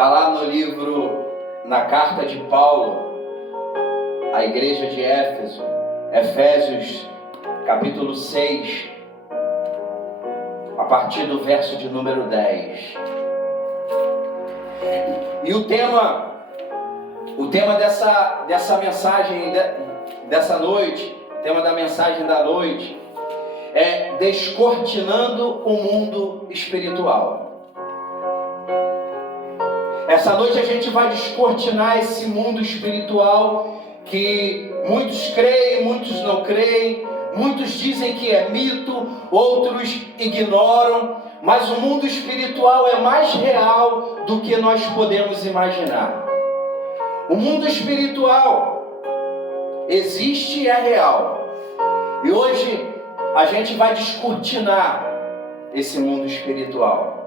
Está lá no livro, na carta de Paulo, à igreja de Éfeso, Efésios, capítulo 6, a partir do verso de número 10. E o tema dessa mensagem, dessa noite, o tema da mensagem da noite, é descortinando o mundo espiritual. Essa noite a gente vai descortinar esse mundo espiritual que muitos creem, muitos não creem, muitos dizem que é mito, outros ignoram, mas o mundo espiritual é mais real do que nós podemos imaginar. O mundo espiritual existe e é real. E hoje a gente vai descortinar esse mundo espiritual.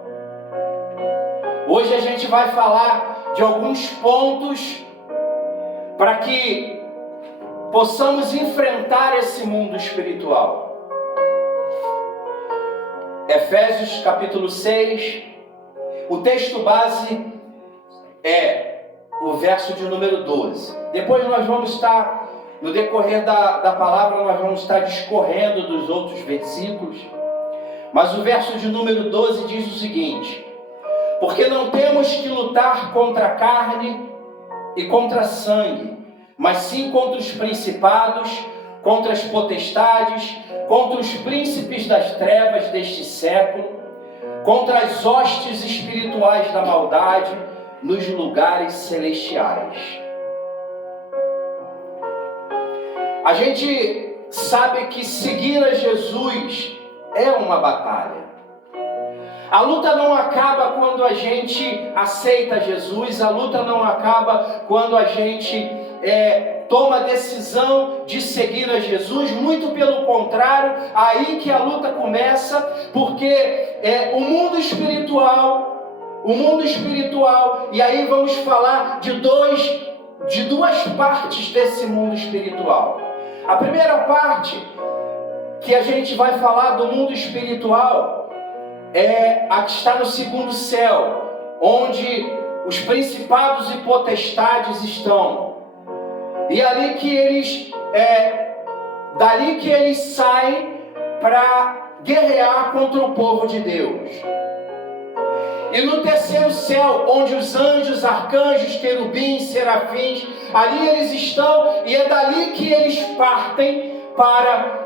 Hoje a gente vai falar de alguns pontos para que possamos enfrentar esse mundo espiritual. Efésios capítulo 6, o texto base é o verso de número 12. Depois nós vamos estar, no decorrer da palavra, nós vamos estar discorrendo dos outros versículos. Mas o verso de número 12 diz o seguinte: porque não temos que lutar contra a carne e contra a sangue, mas sim contra os principados, contra as potestades, contra os príncipes das trevas deste século, contra as hostes espirituais da maldade nos lugares celestiais. A gente sabe que seguir a Jesus é uma batalha. A luta não acaba quando a gente aceita Jesus, a luta não acaba quando a gente toma a decisão de seguir a Jesus, muito pelo contrário, aí que a luta começa, porque o mundo espiritual, e aí vamos falar de duas partes desse mundo espiritual. A primeira parte que a gente vai falar do mundo espiritual é a que está no segundo céu, onde os principados e potestades estão. E ali que dali que eles saem para guerrear contra o povo de Deus. E no terceiro céu, onde os anjos, arcanjos, querubins, serafins, ali eles estão, e é dali que eles partem para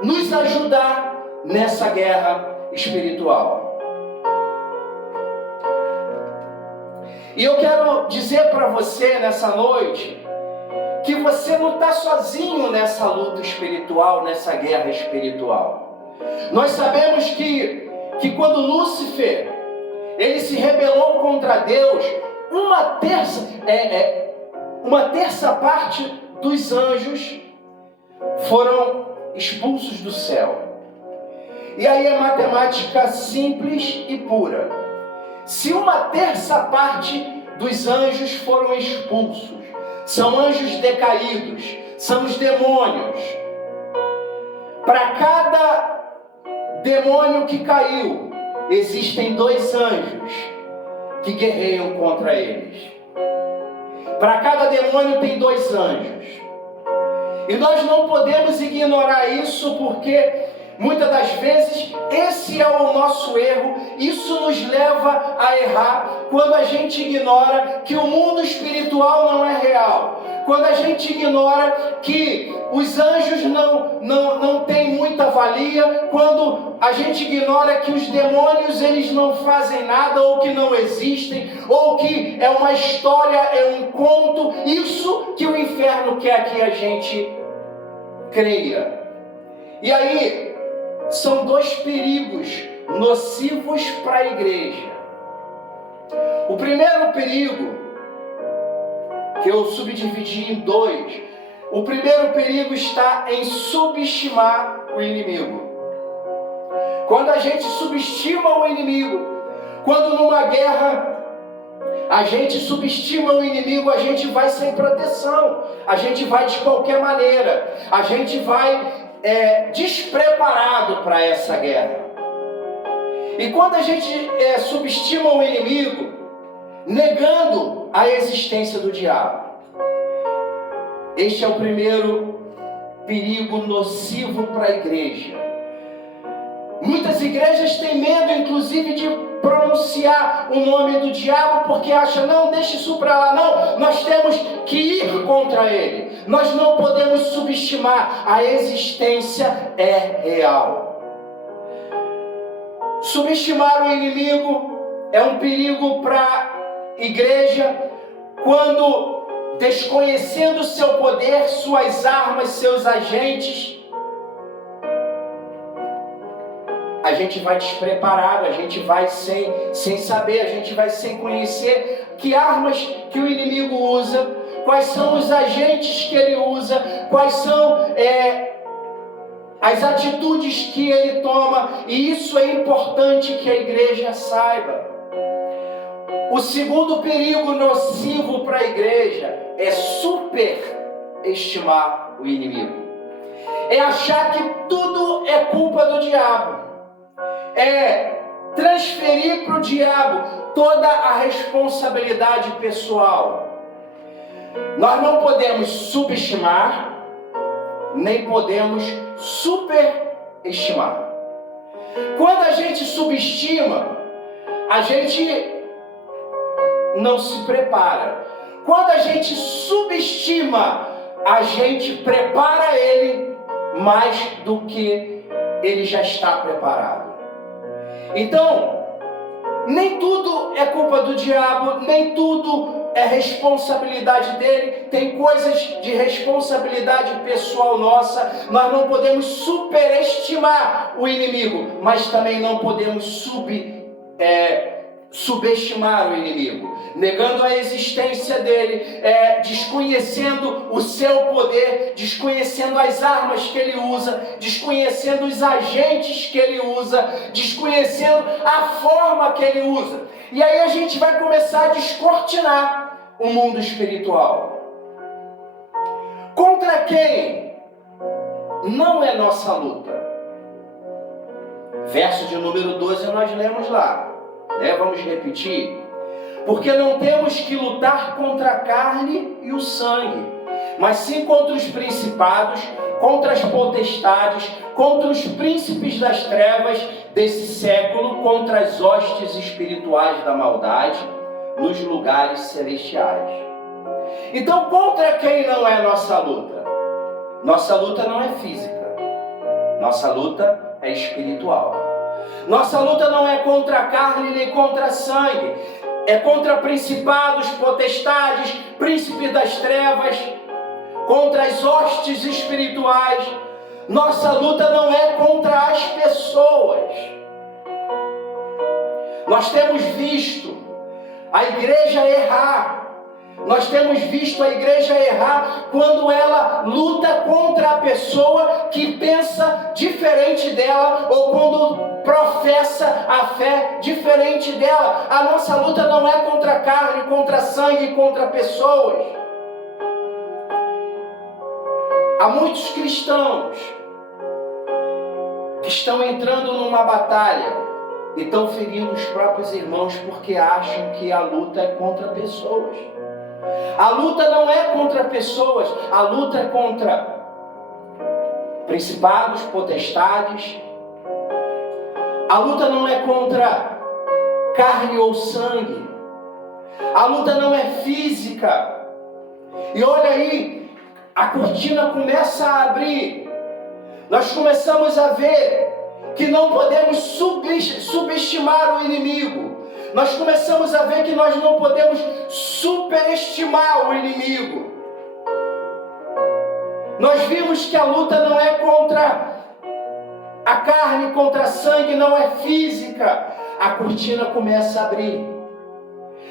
nos ajudar nessa guerra espiritual. E eu quero dizer para você nessa noite que você não está sozinho nessa luta espiritual, nessa guerra espiritual. Nós sabemos que quando Lúcifer ele se rebelou contra Deus, uma terça parte dos anjos foram expulsos do céu. E aí é matemática simples e pura. Se uma terça parte dos anjos foram expulsos, são anjos decaídos, são os demônios. Para cada demônio que caiu, existem 2 anjos que guerreiam contra eles. Para cada demônio tem 2 anjos. E nós não podemos ignorar isso, porque muitas das vezes esse é o nosso erro. Isso nos leva a errar quando a gente ignora que o mundo espiritual não é real. Quando a gente ignora que os anjos não têm muita valia. Quando a gente ignora que os demônios eles não fazem nada, ou que não existem, ou que é uma história, é um conto. Isso que o inferno quer que a gente creia. E aí são 2 perigos nocivos para a igreja. O primeiro perigo, que eu subdividi em 2, o primeiro perigo está em subestimar o inimigo. Quando a gente subestima o inimigo, quando numa guerra a gente subestima o inimigo, a gente vai sem proteção, a gente vai de qualquer maneira, a gente vai despreparado para essa guerra. E quando a gente subestima o inimigo, negando a existência do diabo. Este é o primeiro perigo nocivo para a igreja. Muitas igrejas têm medo, inclusive, de pronunciar o nome do diabo, porque acham, não, deixa isso para lá, não, nós temos que ir contra ele. Nós não podemos subestimar, a existência é real. Subestimar o inimigo é um perigo para a igreja quando, desconhecendo seu poder, suas armas, seus agentes, a gente vai despreparado, a gente vai sem saber, a gente vai sem conhecer que armas que o inimigo usa, quais são os agentes que ele usa, quais são as atitudes que ele toma, e isso é importante que a igreja saiba. O segundo perigo nocivo para a igreja é superestimar o inimigo. É achar que tudo é culpa do diabo. É transferir para o diabo toda a responsabilidade pessoal. Nós não podemos subestimar, nem podemos superestimar. Quando a gente subestima, a gente não se prepara. Quando a gente subestima, a gente prepara ele mais do que ele já está preparado. Então, nem tudo é culpa do diabo, nem tudo é responsabilidade dele. Tem coisas de responsabilidade pessoal nossa. Nós não podemos superestimar o inimigo, mas também não podemos subestimar o inimigo, negando a existência dele, desconhecendo o seu poder, desconhecendo as armas que ele usa, desconhecendo os agentes que ele usa, desconhecendo a forma que ele usa. E aí a gente vai começar a descortinar o mundo espiritual. Contra quem não é nossa luta? Verso de número 12 nós lemos lá. Vamos repetir. Porque não temos que lutar contra a carne e o sangue, mas sim contra os principados, contra as potestades, contra os príncipes das trevas desse século, contra as hostes espirituais da maldade nos lugares celestiais. Então, contra quem não é nossa luta? Nossa luta não é física. Nossa luta é espiritual. Nossa luta não é contra a carne nem contra sangue. É contra principados, potestades, príncipes das trevas, contra as hostes espirituais. Nossa luta não é contra as pessoas. Nós temos visto a igreja errar. Nós temos visto a igreja errar quando ela luta contra a pessoa que pensa diferente dela, ou quando professa a fé diferente dela. A nossa luta não é contra a carne, contra sangue, contra pessoas. Há muitos cristãos que estão entrando numa batalha e estão ferindo os próprios irmãos porque acham que a luta é contra pessoas. A luta não é contra pessoas, a luta é contra principados, potestades. A luta não é contra carne ou sangue. A luta não é física. E olha aí, a cortina começa a abrir. Nós começamos a ver que não podemos subestimar o inimigo. Nós começamos a ver que nós não podemos superestimar o inimigo. Nós vimos que a luta não é contra a carne, contra a sangue, não é física. A cortina começa a abrir.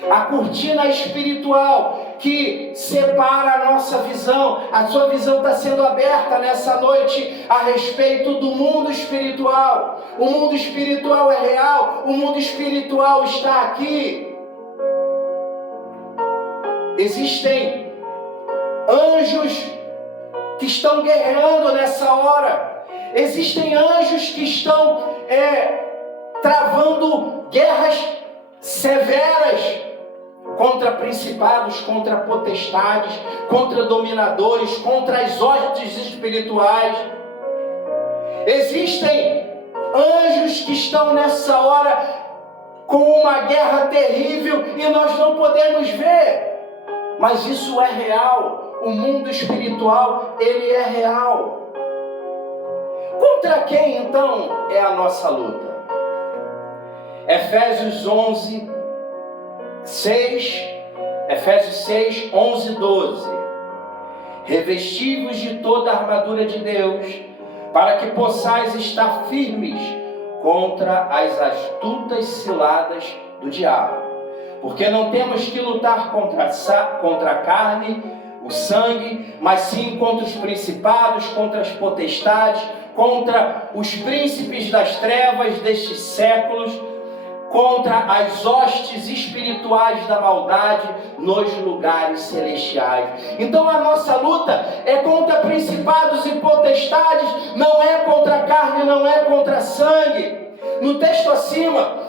A cortina espiritual que separa a nossa visão. A sua visão está sendo aberta nessa noite a respeito do mundo espiritual. O mundo espiritual é real. O mundo espiritual está aqui. Existem anjos que estão guerreando nessa hora. Existem anjos que estão travando guerras severas contra principados, contra potestades, contra dominadores, contra as hostes espirituais. Existem anjos que estão nessa hora com uma guerra terrível e nós não podemos ver, mas isso é real. O mundo espiritual, ele é real. Contra quem então é a nossa luta? Efésios 6, 11, 12. Revesti-vos de toda a armadura de Deus, para que possais estar firmes contra as astutas ciladas do diabo. Porque não temos que lutar contra a carne, o sangue, mas sim contra os principados, contra as potestades, contra os príncipes das trevas destes séculos, contra as hostes espirituais da maldade nos lugares celestiais. Então a nossa luta é contra principados e potestades, não é contra carne, não é contra sangue. No texto acima,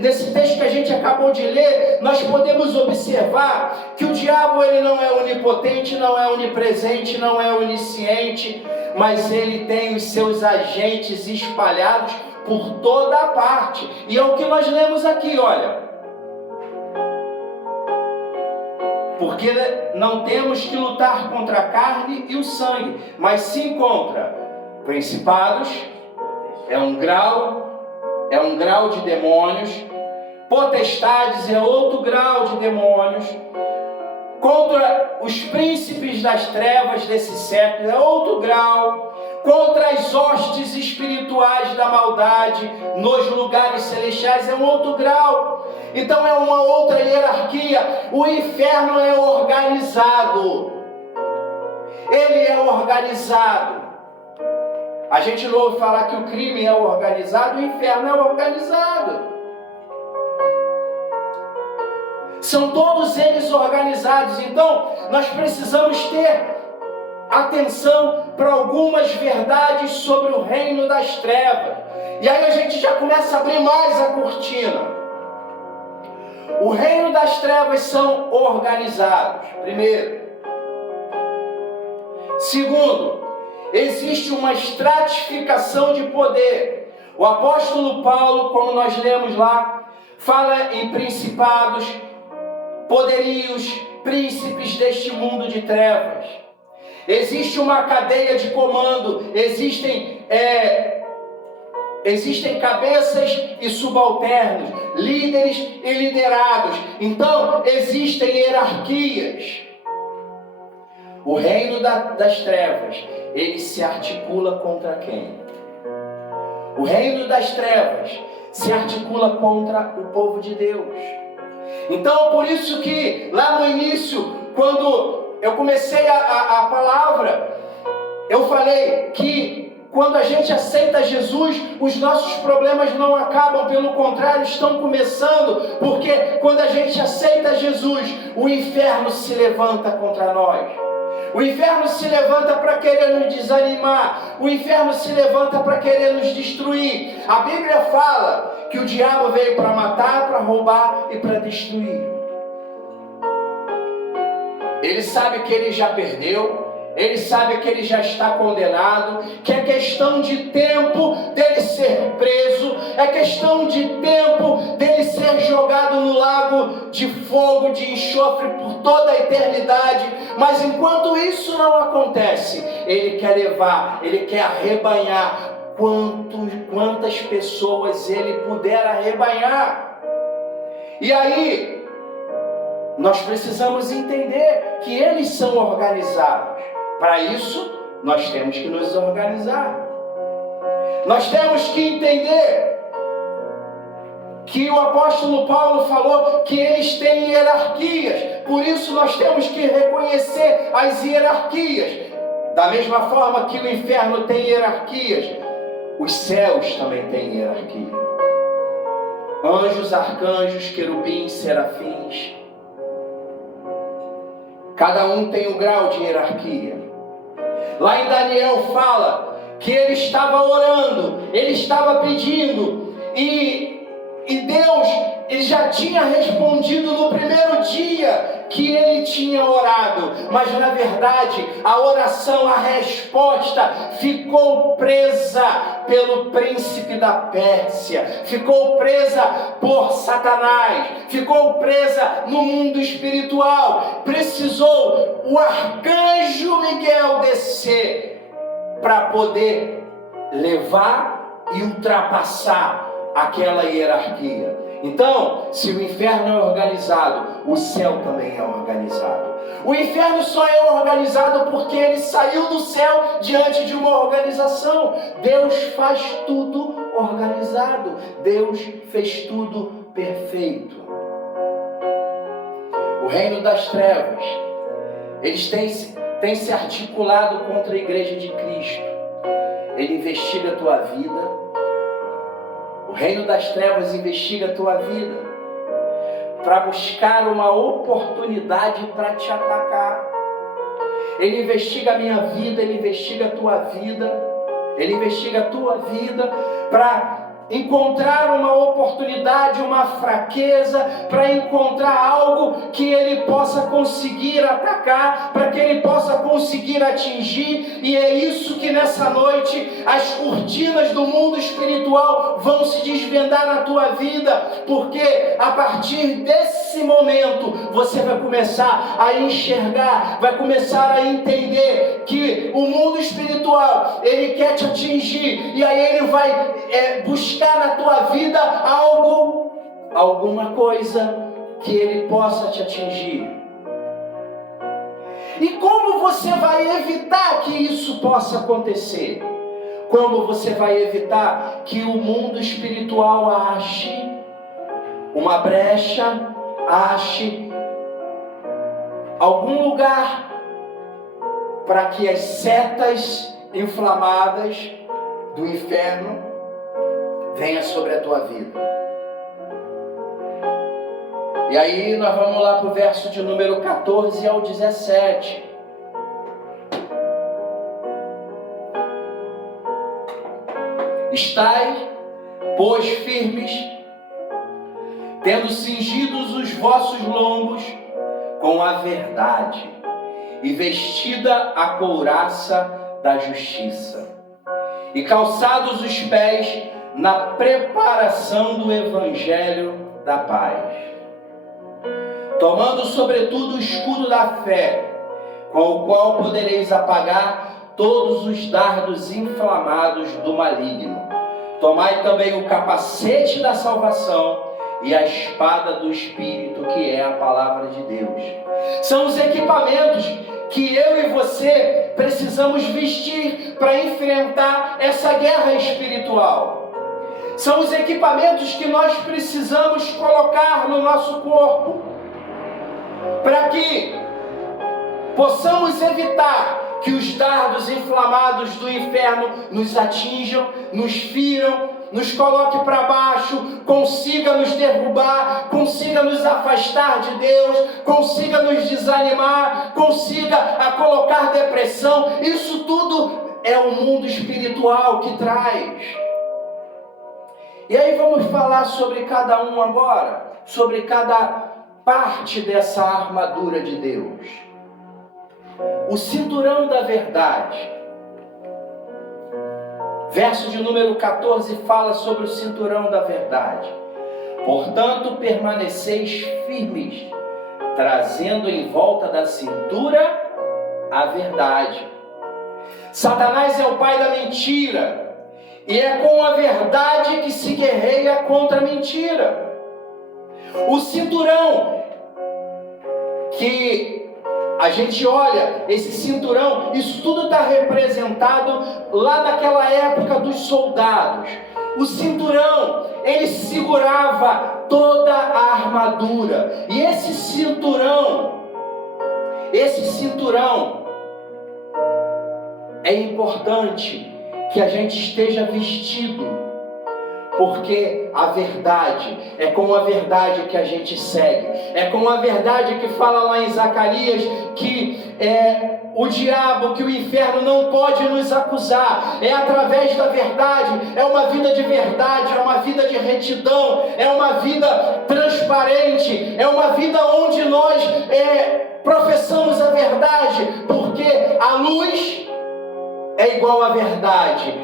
nesse texto que a gente acabou de ler, nós podemos observar que o diabo ele não é onipotente, não é onipresente, não é onisciente, mas ele tem os seus agentes espalhados por toda a parte. E é o que nós lemos aqui, olha. Porque não temos que lutar contra a carne e o sangue, mas sim contra principados, é um grau de demônios, potestades é outro grau de demônios, contra os príncipes das trevas desse século é outro grau, contra as hostes espirituais da maldade nos lugares celestiais é um outro grau. Então é uma outra hierarquia. O inferno é organizado. Ele é organizado. A gente não ouve falar que o crime é organizado, o inferno é organizado. São todos eles organizados. Então, nós precisamos ter atenção para algumas verdades sobre o reino das trevas. E aí a gente já começa a abrir mais a cortina. O reino das trevas são organizados, primeiro. Segundo, existe uma estratificação de poder. O apóstolo Paulo, como nós lemos lá, fala em principados, poderios, príncipes deste mundo de trevas. Existe uma cadeia de comando, existem cabeças e subalternos, líderes e liderados. Então, existem hierarquias. O reino das trevas, ele se articula contra quem? O reino das trevas se articula contra o povo de Deus. Então, por isso que lá no início, quando eu comecei a palavra, eu falei que quando a gente aceita Jesus, os nossos problemas não acabam, pelo contrário, estão começando, porque quando a gente aceita Jesus, o inferno se levanta contra nós. O inferno se levanta para querer nos desanimar. O inferno se levanta para querer nos destruir. A Bíblia fala que o diabo veio para matar, para roubar e para destruir. Ele sabe que ele já perdeu. Ele sabe que ele já está condenado, que é questão de tempo dele ser preso, é questão de tempo dele ser jogado no lago de fogo, de enxofre por toda a eternidade. Mas enquanto isso não acontece, ele quer levar, ele quer arrebanhar quantas pessoas ele puder arrebanhar. E aí, nós precisamos entender que eles são organizados. Para isso, nós temos que nos organizar. Nós temos que entender que o apóstolo Paulo falou que eles têm hierarquias. Por isso, nós temos que reconhecer as hierarquias. Da mesma forma que o inferno tem hierarquias, os céus também têm hierarquia. Anjos, arcanjos, querubins, serafins. Cada um tem um grau de hierarquia. Lá em Daniel fala que ele estava orando, ele estava pedindo, e E Deus, ele já tinha respondido no primeiro dia que ele tinha orado, mas na verdade a oração, a resposta ficou presa pelo príncipe da Pérsia, ficou presa por Satanás, ficou presa no mundo espiritual. Precisou o arcanjo Miguel descer para poder levar e ultrapassar aquela hierarquia. Então, se o inferno é organizado, o céu também é organizado. O inferno só é organizado porque ele saiu do céu diante de uma organização. Deus faz tudo organizado. Deus fez tudo perfeito. O reino das trevas, eles têm se articulado contra a igreja de Cristo. Ele investiga a tua vida. O reino das trevas investiga a tua vida para buscar uma oportunidade para te atacar. Ele investiga a minha vida, ele investiga a tua vida, ele investiga a tua vida para encontrar uma oportunidade, uma fraqueza, para encontrar algo que ele possa conseguir atacar, para que ele possa conseguir atingir. E é isso que nessa noite as cortinas do mundo espiritual vão se desvendar na tua vida, porque a partir desse momento você vai começar a enxergar, vai começar a entender que o mundo espiritual, ele quer te atingir, e aí ele vai buscar na tua vida alguma coisa que ele possa te atingir. E como você vai evitar que isso possa acontecer? Como você vai evitar que o mundo espiritual ache uma brecha, ache algum lugar para que as setas inflamadas do inferno venha sobre a tua vida? E aí nós vamos lá para o verso de número 14 ao 17. Estai, pois, firmes, tendo cingidos os vossos lombos com a verdade, e vestida a couraça da justiça, e calçados os pés na preparação do evangelho da paz, tomando sobretudo o escudo da fé, com o qual podereis apagar todos os dardos inflamados do maligno. Tomai também o capacete da salvação e a espada do Espírito, que é a palavra de Deus. São os equipamentos que eu e você precisamos vestir para enfrentar essa guerra espiritual. São os equipamentos que nós precisamos colocar no nosso corpo para que possamos evitar que os dardos inflamados do inferno nos atinjam, nos firam, nos coloque para baixo, consiga nos derrubar, consiga nos afastar de Deus, consiga nos desanimar, consiga a colocar depressão. Isso tudo é o mundo espiritual que traz. E aí vamos falar sobre cada um agora, sobre cada parte dessa armadura de Deus. O cinturão da verdade. Verso de número 14 fala sobre o cinturão da verdade. Portanto, permaneceis firmes, trazendo em volta da cintura a verdade. Satanás é o pai da mentira, e é com a verdade que se guerreia contra a mentira. O cinturão que a gente olha, esse cinturão, isso tudo está representado lá naquela época dos soldados. O cinturão, ele segurava toda a armadura. E esse cinturão é importante que a gente esteja vestido, Porque a verdade é com a verdade que a gente segue. É com a verdade que fala lá em Zacarias que o diabo, que o inferno não pode nos acusar. É através da verdade, é uma vida de verdade, é uma vida de retidão, é uma vida transparente, é uma vida onde nós professamos a verdade, porque a luz é igual à verdade,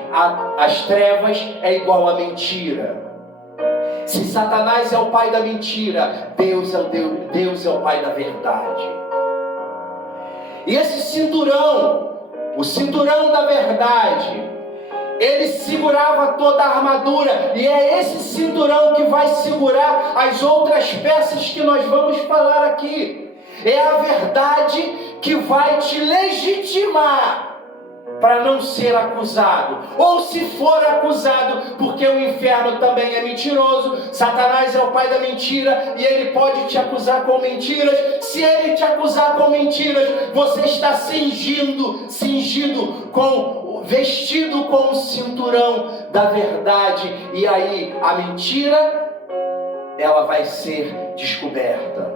as trevas é igual à mentira. Se Satanás é o pai da mentira, Deus é o pai da verdade. E esse cinturão, o cinturão da verdade, ele segurava toda a armadura, e é esse cinturão que vai segurar as outras peças que nós vamos falar aqui. É a verdade que vai te legitimar para não ser acusado, ou se for acusado, porque o inferno também é mentiroso, Satanás é o pai da mentira, e ele pode te acusar com mentiras. Se ele te acusar com mentiras, você está vestido com o cinturão da verdade, e aí a mentira, ela vai ser descoberta.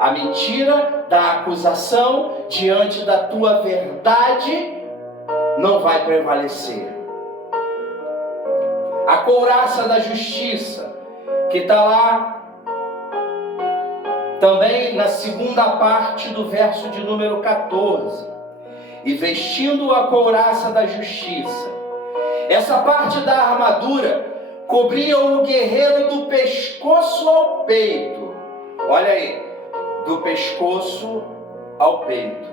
A mentira da acusação diante da tua verdade não vai prevalecer. A couraça da justiça, que está lá também na segunda parte do verso de número 14. E vestindo a couraça da justiça. Essa parte da armadura cobria o guerreiro do pescoço ao peito. Olha aí, do pescoço ao peito.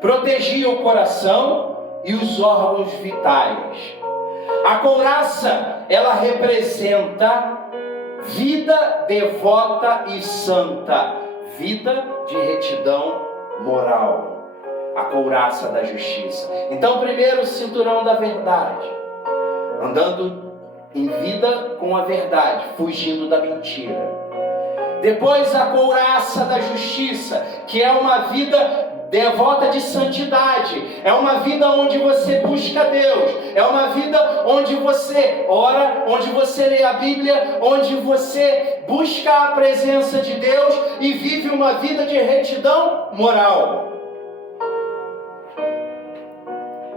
Protegia o coração e os órgãos vitais. A couraça, ela representa vida devota e santa, vida de retidão moral. A couraça da justiça. Então, primeiro, o cinturão da verdade, andando em vida com a verdade, fugindo da mentira. Depois, a couraça da justiça, que é uma vida devota de santidade, é uma vida onde você busca Deus, é uma vida onde você ora, onde você lê a Bíblia, onde você busca a presença de Deus e vive uma vida de retidão moral.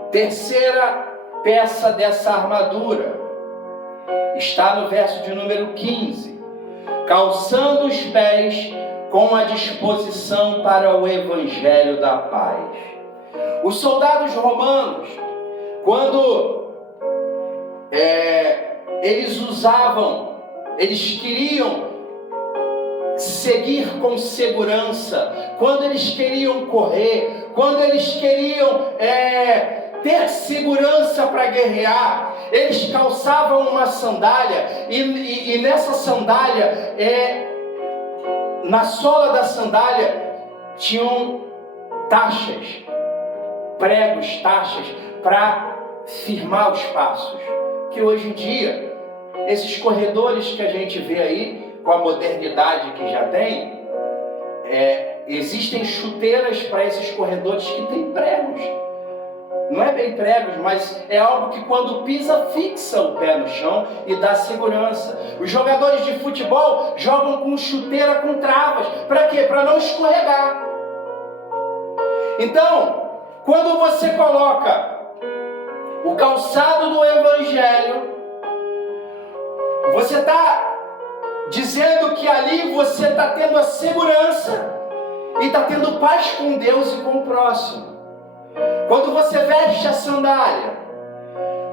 Terceira peça dessa armadura está no verso de número 15: calçando os pés com a disposição para o evangelho da paz. Os soldados romanos, quando eles queriam seguir com segurança, quando eles queriam correr, quando eles queriam ter segurança para guerrear, eles calçavam uma sandália, e nessa sandália, na sola da sandália, tinham pregos, para firmar os passos. Que hoje em dia, esses corredores que a gente vê aí, com a modernidade que já tem, existem chuteiras para esses corredores que têm pregos. Não é bem pregos, mas é algo que quando pisa, fixa o pé no chão e dá segurança. Os jogadores de futebol jogam com chuteira com travas. Para quê? Para não escorregar. Então, quando você coloca o calçado do Evangelho, você está dizendo que ali você está tendo a segurança e está tendo paz com Deus e com o próximo. Quando você veste a sandália,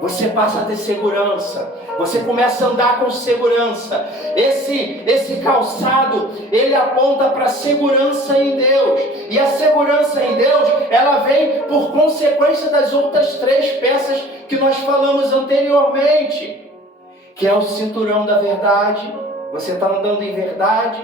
você passa a ter segurança, você começa a andar com segurança. Esse calçado, ele aponta para a segurança em Deus, e a segurança em Deus, ela vem por consequência das outras três peças que nós falamos anteriormente, que é o cinturão da verdade, você está andando em verdade,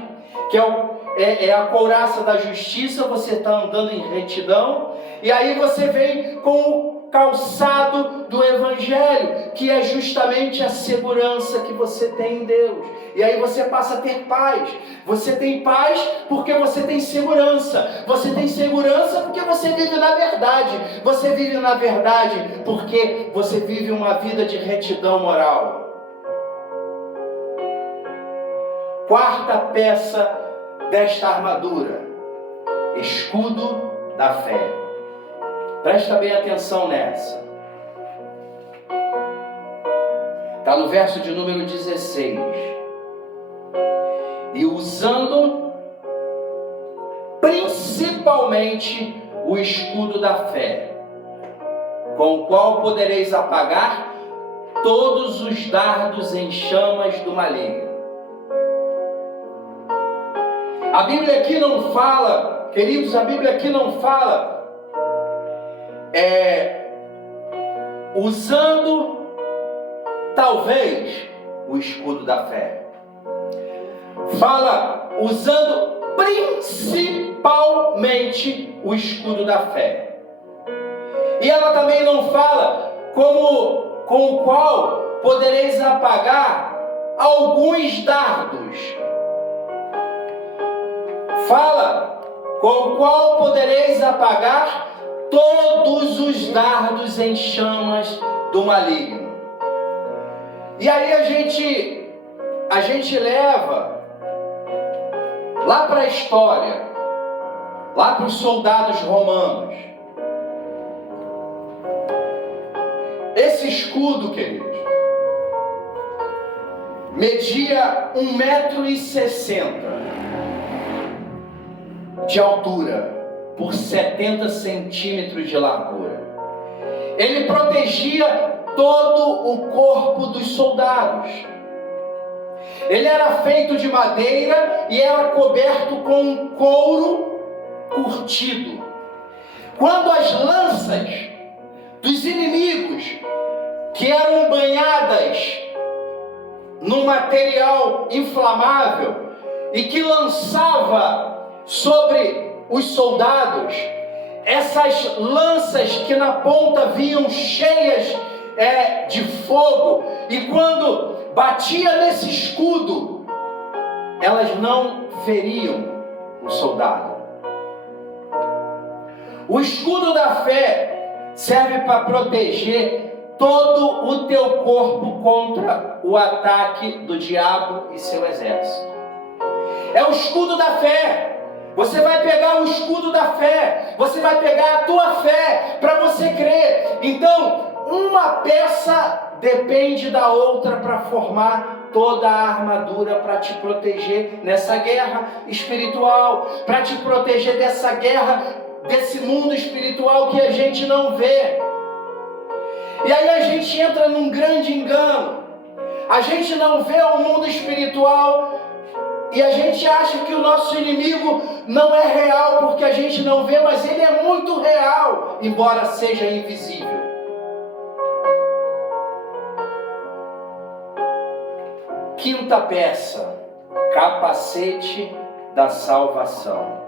que é a couraça da justiça, você está andando em retidão, e aí você vem com o calçado do Evangelho, que é justamente a segurança que você tem em Deus. E aí você passa a ter paz. Você tem paz porque você tem segurança. Você tem segurança porque você vive na verdade. Você vive na verdade porque você vive uma vida de retidão moral. quarta peça desta armadura: escudo da fé. Presta bem atenção nessa. Está no verso de número 16. E usando principalmente o escudo da fé, com o qual podereis apagar todos os dardos em chamas do maligno. A Bíblia aqui não fala, queridos, a Bíblia aqui não fala usando talvez o escudo da fé. Fala usando principalmente o escudo da fé. E ela também não fala com o qual podereis apagar alguns dardos. Fala com o qual podereis apagar todos os dardos em chamas do maligno. E aí a gente leva lá para a história, lá para os soldados romanos. Esse escudo, queridos, media 1,60 m de altura por 70 centímetros de largura. Ele protegia todo o corpo dos soldados. Ele era feito de madeira e era coberto com um couro curtido. Quando as lanças dos inimigos, que eram banhadas num material inflamável e que lançava sobre os soldados, essas lanças que na ponta vinham cheias de fogo, e quando batia nesse escudo, elas não feriam o soldado. O escudo da fé serve para proteger todo o teu corpo contra o ataque do diabo e seu exército. É o escudo da fé. Você vai pegar o escudo da fé, você vai pegar a tua fé para você crer. Então, uma peça depende da outra para formar toda a armadura para te proteger nessa guerra espiritual, para te proteger dessa guerra, desse mundo espiritual que a gente não vê. E aí a gente entra num grande engano. A gente não vê o mundo espiritual e a gente acha que o nosso inimigo não é real porque a gente não vê, mas ele é muito real, embora seja invisível. Quinta peça: capacete da salvação.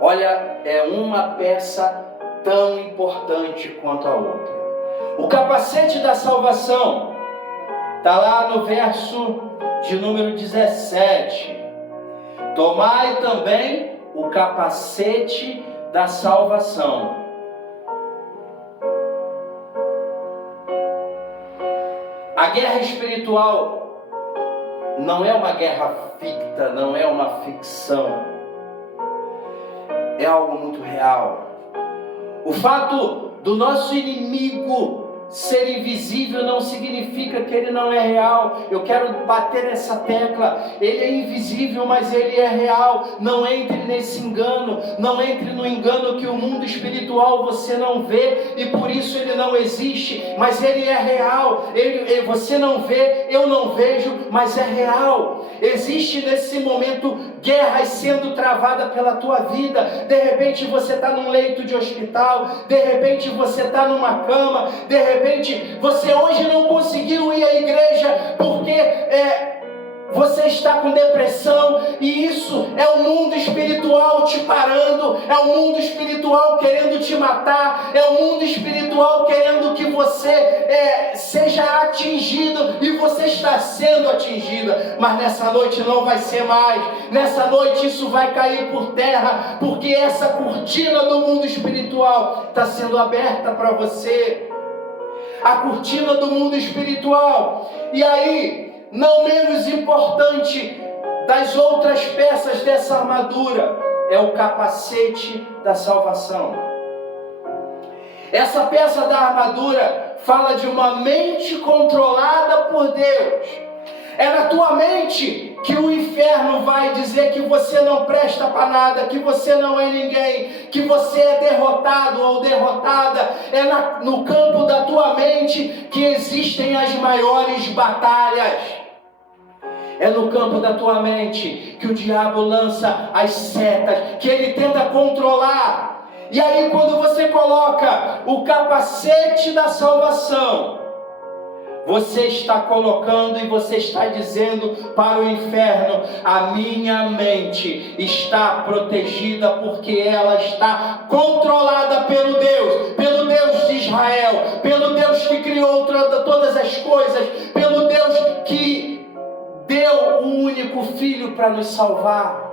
Olha, é uma peça tão importante quanto a outra. O capacete da salvação está lá no verso de número 17. Tomai também o capacete da salvação. A guerra espiritual não é uma guerra ficta, não é uma ficção. É algo muito real. O fato do nosso inimigo ser invisível não significa que ele não é real. Eu quero bater nessa tecla. Ele é invisível, mas ele é real. Não entre nesse engano. Não entre no engano que o mundo espiritual você não vê e por isso ele não existe. Mas ele é real. Você não vê, eu não vejo, mas é real. Existe nesse momento guerras sendo travadas pela tua vida. De repente você está num leito de hospital. De repente você está numa cama. De repente você hoje não conseguiu ir à igreja porque você está com depressão, e isso é o mundo espiritual te parando, é o mundo espiritual querendo te matar, é o mundo espiritual querendo que você seja atingido, e você está sendo atingida, mas nessa noite não vai ser mais. Nessa noite isso vai cair por terra, porque essa cortina do mundo espiritual está sendo aberta para você. A cortina do mundo espiritual. E aí não menos importante das outras peças dessa armadura, é o capacete da salvação. Essa peça da armadura fala de uma mente controlada por Deus. É na tua mente que o inferno vai dizer que você não presta para nada, que você não é ninguém, que você é derrotado ou derrotada. É no campo da tua mente que existem as maiores batalhas. É no campo da tua mente que o diabo lança as setas, que ele tenta controlar. E aí quando você coloca o capacete da salvação, você está colocando e você está dizendo para o inferno: a minha mente está protegida porque ela está controlada pelo Deus de Israel, pelo Deus que criou todas as coisas, pelo Deus que deu o único filho para nos salvar.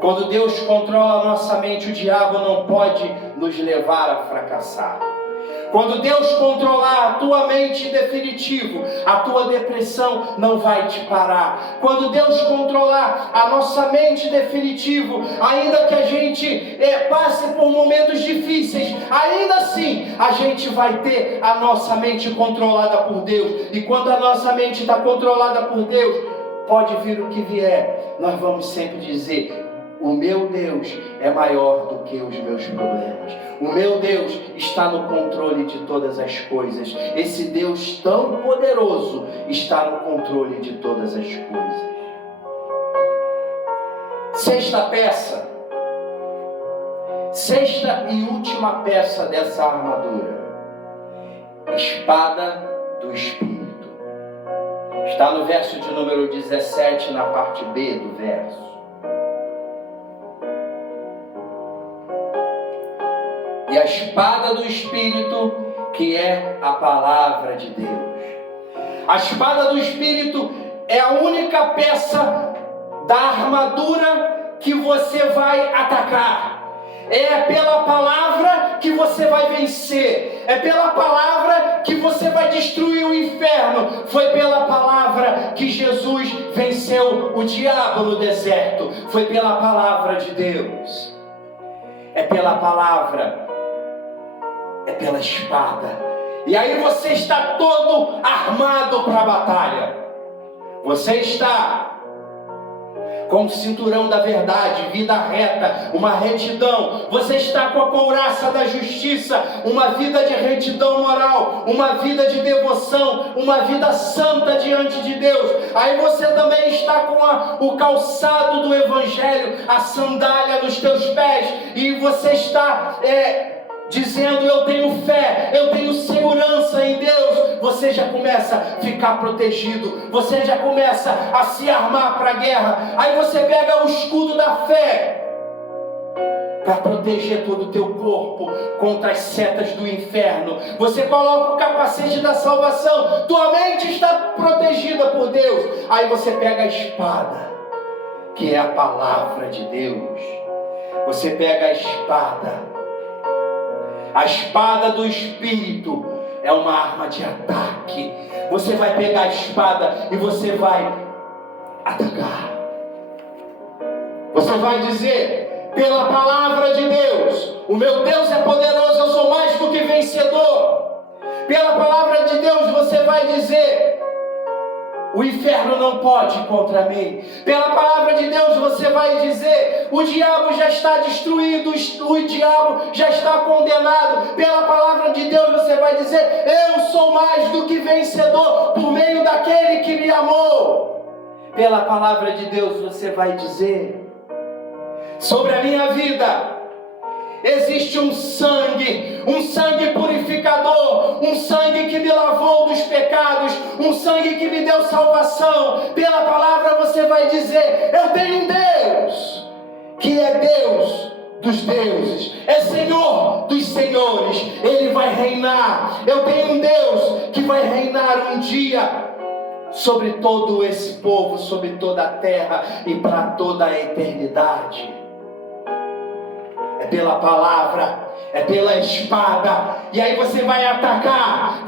Quando Deus controla a nossa mente, o diabo não pode nos levar a fracassar. Quando Deus controlar a tua mente em definitivo, a tua depressão não vai te parar. Quando Deus controlar a nossa mente em definitivo, ainda que a gente passe por momentos difíceis, ainda assim a gente vai ter a nossa mente controlada por Deus. E quando a nossa mente está controlada por Deus, pode vir o que vier, nós vamos sempre dizer: o meu Deus é maior do que os meus problemas. O meu Deus está no controle de todas as coisas. Esse Deus tão poderoso está no controle de todas as coisas. Sexta e última peça dessa armadura: espada do Espírito. Está no verso de número 17, na parte B do verso. E a espada do Espírito, que é a palavra de Deus. A espada do Espírito é a única peça da armadura que você vai atacar. É pela palavra que você vai vencer. É pela palavra que você vai destruir o inferno. Foi pela palavra que Jesus venceu o diabo no deserto. Foi pela palavra de Deus. É pela palavra. É pela espada. E aí você está todo armado para a batalha. Você está com o cinturão da verdade, vida reta, uma retidão. Você está com a couraça da justiça, uma vida de retidão moral, uma vida de devoção, uma vida santa diante de Deus. Aí você também está com o calçado do Evangelho, a sandália nos teus pés, e você está dizendo: eu tenho fé, eu tenho segurança em Deus. Você já começa a ficar protegido, você já começa a se armar para a guerra. Aí você pega o escudo da fé para proteger todo o teu corpo contra as setas do inferno. Você coloca o capacete da salvação, tua mente está protegida por Deus. Aí você pega a espada, que é a palavra de Deus. Você pega a espada. A espada do Espírito é uma arma de ataque. Você vai pegar a espada e você vai atacar. Você vai dizer: pela palavra de Deus, o meu Deus é poderoso, eu sou mais do que vencedor. Pela palavra de Deus você vai dizer: o inferno não pode contra mim. Pela palavra de Deus você vai dizer: o diabo já está destruído, o diabo já está condenado. Pela palavra de Deus você vai dizer: eu sou mais do que vencedor por meio daquele que me amou. Pela palavra de Deus você vai dizer: sobre a minha vida existe um sangue purificador, um sangue que me lavou dos pecados, um sangue que me deu salvação. Pela palavra você vai dizer: eu tenho um Deus, que é Deus dos deuses, é Senhor dos senhores, Ele vai reinar. Eu tenho um Deus que vai reinar um dia sobre todo esse povo, sobre toda a terra e para toda a eternidade. É pela palavra, é pela espada. E aí você vai atacar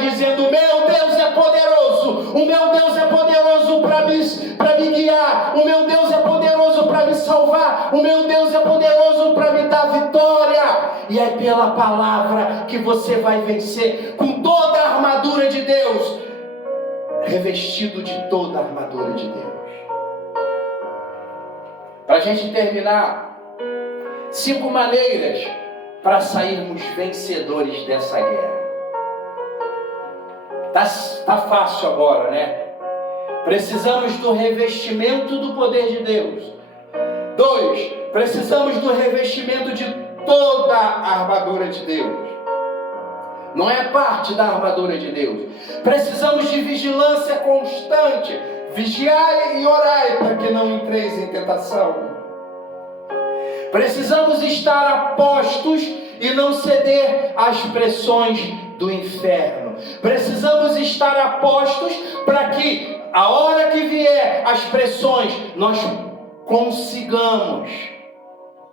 dizendo: meu Deus é poderoso, poderoso, o meu Deus é poderoso para me guiar, o meu Deus é poderoso para me salvar, o meu Deus é poderoso para me dar vitória. E é pela palavra que você vai vencer, com toda a armadura de Deus, revestido de toda a armadura de Deus. Para a gente terminar, 5 maneiras para sairmos vencedores dessa guerra. Tá fácil agora, né? Precisamos do revestimento do poder de Deus. 2, precisamos do revestimento de toda a armadura de Deus. Não é parte da armadura de Deus. Precisamos de vigilância constante. Vigiai e orai para que não entreis em tentação. Precisamos estar a postos e não ceder às pressões do inferno. Precisamos estar a postos para que, a hora que vier as pressões, nós consigamos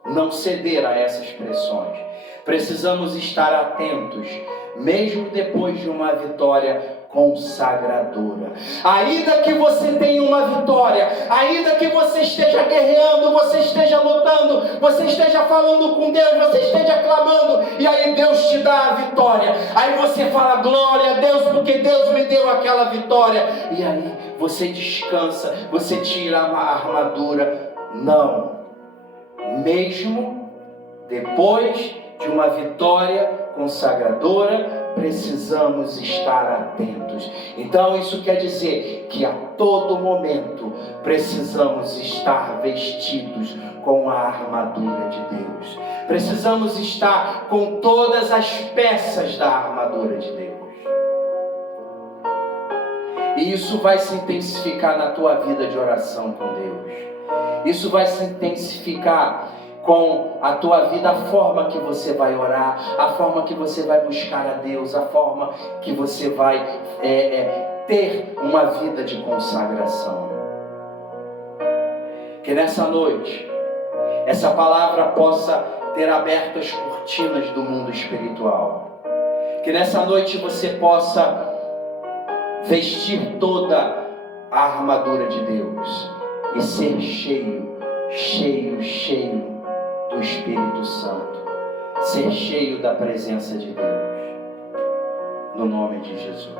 não ceder a essas pressões. Precisamos estar atentos, mesmo depois de uma vitória consagradora. Ainda que você tenha uma vitória, ainda que você esteja guerreando, você esteja lutando, você esteja falando com Deus, você esteja clamando, e aí Deus te dá a vitória. Aí você fala glória a Deus, porque Deus me deu aquela vitória. E aí você descansa, você tira a armadura. Não. Mesmo depois de uma vitória consagradora, precisamos estar atentos. Então isso quer dizer que a todo momento precisamos estar vestidos com a armadura de Deus. Precisamos estar com todas as peças da armadura de Deus. E isso vai se intensificar na tua vida de oração com Deus. Isso vai se intensificar com a tua vida, a forma que você vai orar, a forma que você vai buscar a Deus, a forma que você vai ter uma vida de consagração. Que nessa noite, essa palavra possa ter aberto as cortinas do mundo espiritual. Que nessa noite você possa vestir toda a armadura de Deus e ser cheio do Espírito Santo, ser cheio da presença de Deus, no nome de Jesus.